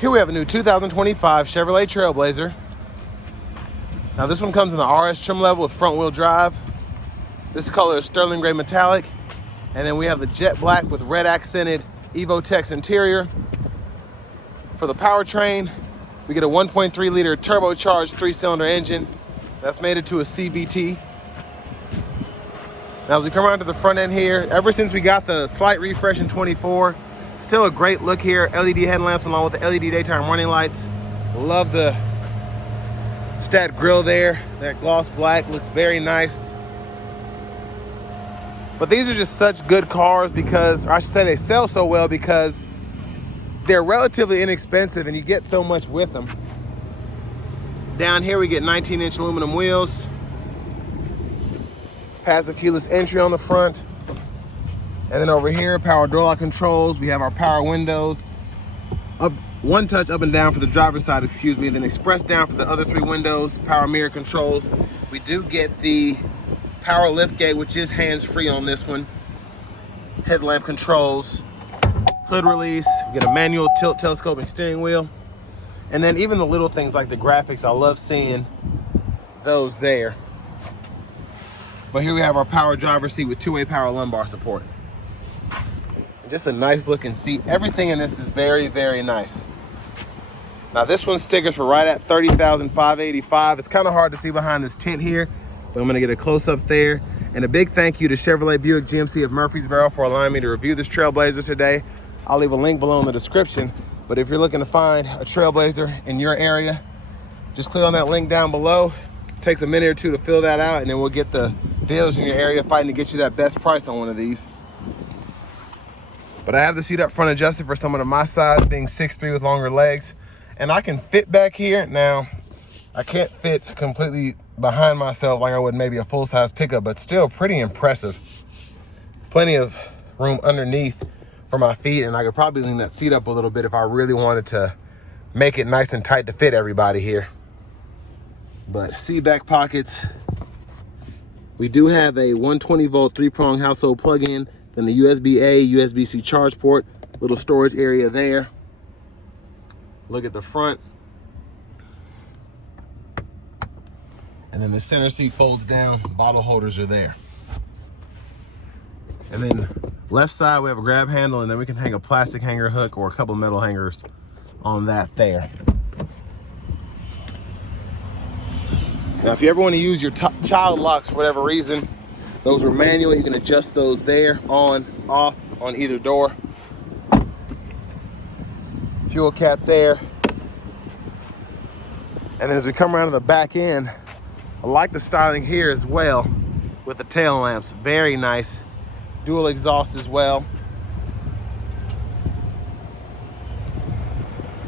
Here we have a new 2025 Chevrolet TrailBlazer. Now this one comes in the RS trim level with front wheel drive. This color is sterling gray metallic. And then we have the jet black with red accented Evotex interior. For the powertrain, we get a 1.3 liter turbocharged 3-cylinder engine. That's made it to a CVT. Now as we come around to the front end here, ever since we got the slight refresh in 24, still a great look here. LED headlamps along with the LED daytime running lights. Love the stat grille there. That gloss black looks very nice. But these are just such good cars because, or I should say they sell so well because they're relatively inexpensive and you get so much with them. Down here we get 19-inch aluminum wheels. Passive keyless entry on the front. And then over here, power door lock controls. We have our power windows. Up one touch up and down for the driver's side, excuse me. Then express down for the other 3 windows. Power mirror controls. We do get the power lift gate, which is hands-free on this one. Headlamp controls. Hood release, we get a manual tilt telescoping steering wheel. And then even the little things like the graphics, I love seeing those there. But here we have our power driver's seat with 2-way power lumbar support. Just a nice looking seat. Everything in this is very, very nice. Now this one's stickers for right at $30,585. It's kind of hard to see behind this tent here, but I'm gonna get a close up there. And a big thank you to Chevrolet Buick GMC of Murfreesboro for allowing me to review this TrailBlazer today. I'll leave a link below in the description. But if you're looking to find a TrailBlazer in your area, just click on that link down below. It takes a minute or 2 to fill that out, and then we'll get the dealers in your area fighting to get you that best price on one of these. But I have the seat up front adjusted for someone of my size, being 6'3" with longer legs. And I can fit back here. Now, I can't fit completely behind myself like I would maybe a full-size pickup, but still pretty impressive. Plenty of room underneath for my feet, and I could probably lean that seat up a little bit if I really wanted to make it nice and tight to fit everybody here. But seat back pockets. We do have a 120-volt 3-prong household plug-in, then the USB-A, USB-C charge port, little storage area there. Look at the front. And then the center seat folds down, bottle holders are there. And then left side, we have a grab handle, and then we can hang a plastic hanger hook or a couple metal hangers on that there. Now, if you ever want to use your child locks for whatever reason, those are manual. You can adjust those there, on, off, on either door. Fuel cap there. And as we come around to the back end, I like the styling here as well with the tail lamps. Very nice. Dual exhaust as well.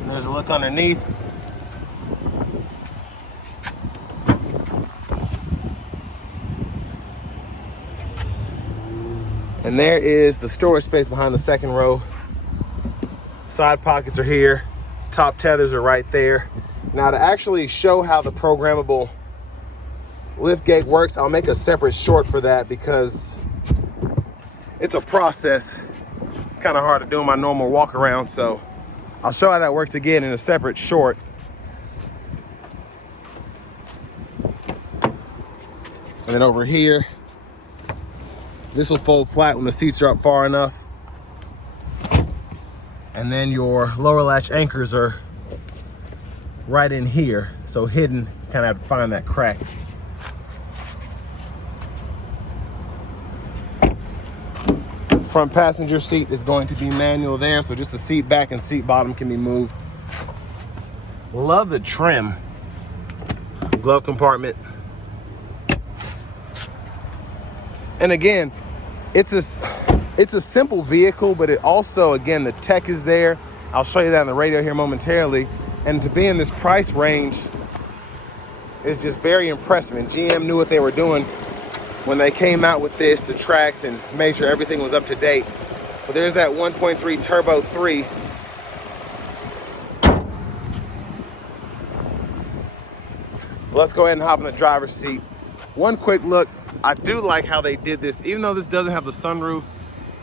And there's a look underneath. And there is the storage space behind the second row. Side pockets are here. Top tethers are right there. Now to actually show how the programmable lift gate works, I'll make a separate short for that because it's a process. It's kind of hard to do in my normal walk around, so I'll show how that works again in a separate short. And then over here, this will fold flat when the seats are up far enough. And then your lower latch anchors are right in here, so hidden, kind of have to find that crack. Front passenger seat is going to be manual there, so just the seat back and seat bottom can be moved. Love the trim. Glove compartment. And again, it's a simple vehicle, but it also, again, the tech is there. I'll show you that on the radio here momentarily. And to be in this price range is just very impressive. And GM knew what they were doing when they came out with this, the tracks, and made sure everything was up to date. But there's that 1.3 Turbo 3. Let's go ahead and hop in the driver's seat. One quick look. I do like how they did this. Even though this doesn't have the sunroof,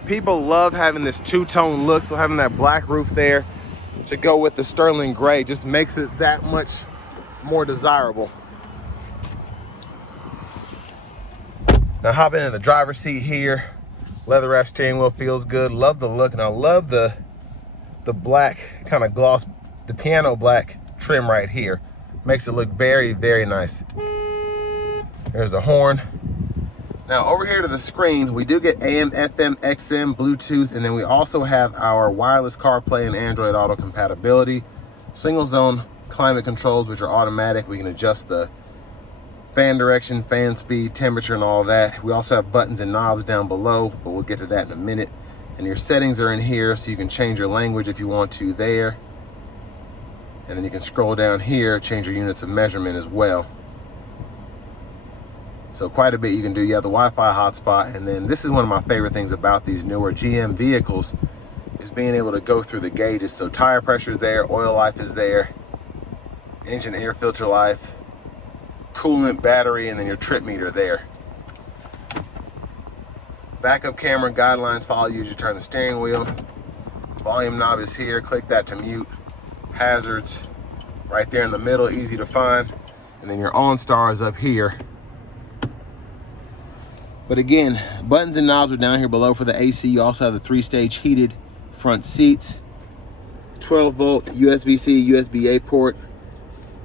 people love having this two-tone look, so having that black roof there to go with the sterling gray. Just makes it that much more desirable. Now hopping in the driver's seat here. Leather wrap steering wheel feels good. Love the look, and I love the black kind of gloss, the piano black trim right here. Makes it look very, very nice. There's the horn. Now over here to the screen, we do get AM, FM, XM, Bluetooth, and then we also have our wireless CarPlay and Android Auto compatibility. Single zone climate controls, which are automatic. We can adjust the fan direction, fan speed, temperature, and all that. We also have buttons and knobs down below, but we'll get to that in a minute. And your settings are in here, so you can change your language if you want to there. And then you can scroll down here, change your units of measurement as well. So quite a bit you can do. You have the Wi-Fi hotspot, and then this is one of my favorite things about these newer GM vehicles is being able to go through the gauges. So tire pressure is there, oil life is there, engine air filter life, coolant, battery, and then your trip meter there. Backup camera, guidelines follow you as you turn the steering wheel. Volume knob is here, click that to mute. Hazards right there in the middle, easy to find. And then your OnStar is up here. But again, buttons and knobs are down here below for the AC. You also have the 3-stage heated front seats, 12-volt USB-C, USB-A port.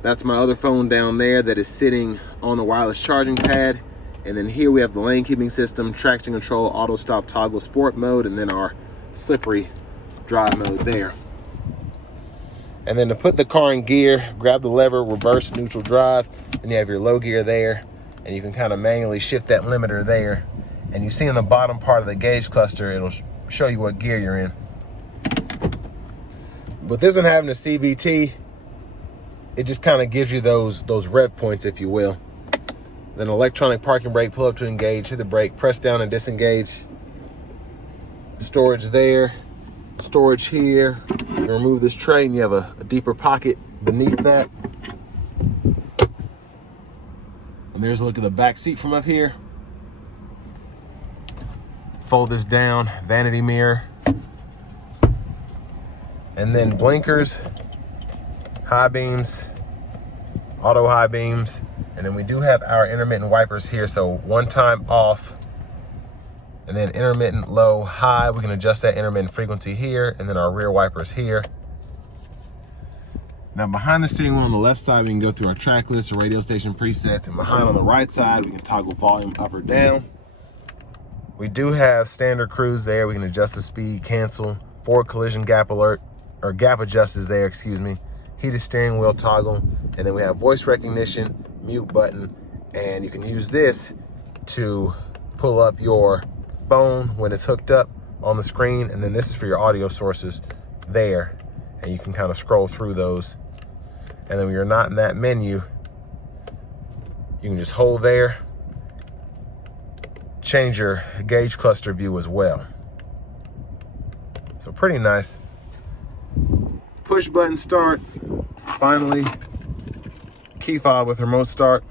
That's my other phone down there that is sitting on the wireless charging pad. And then here we have the lane keeping system, traction control, auto stop toggle, sport mode, and then our slippery drive mode there. And then to put the car in gear, grab the lever, reverse, neutral drive, and you have your low gear there. And you can kind of manually shift that limiter there. And you see in the bottom part of the gauge cluster, it'll show you what gear you're in. With this one having a CVT, it just kind of gives you those rev points, if you will. Then electronic parking brake, pull up to engage, hit the brake, press down and disengage. Storage there, storage here. You remove this tray and you have a deeper pocket beneath that. And there's a look at the back seat from up here. Fold this down, vanity mirror. And then blinkers, high beams, auto high beams. And then we do have our intermittent wipers here. So one time off, and then intermittent low, high. We can adjust that intermittent frequency here, and then our rear wipers here. Now behind the steering wheel on the left side, we can go through our track list or radio station presets, and behind on the right side, we can toggle volume up or down. We do have standard cruise there. We can adjust the speed, cancel, forward collision gap alert, or gap adjust is there, excuse me. Heated steering wheel toggle, and then we have voice recognition, mute button, and you can use this to pull up your phone when it's hooked up on the screen, and then this is for your audio sources there, and you can kind of scroll through those. And then when you're not in that menu, you can just hold there, change your gauge cluster view as well. So pretty nice. Push button start, finally. Key fob with remote start.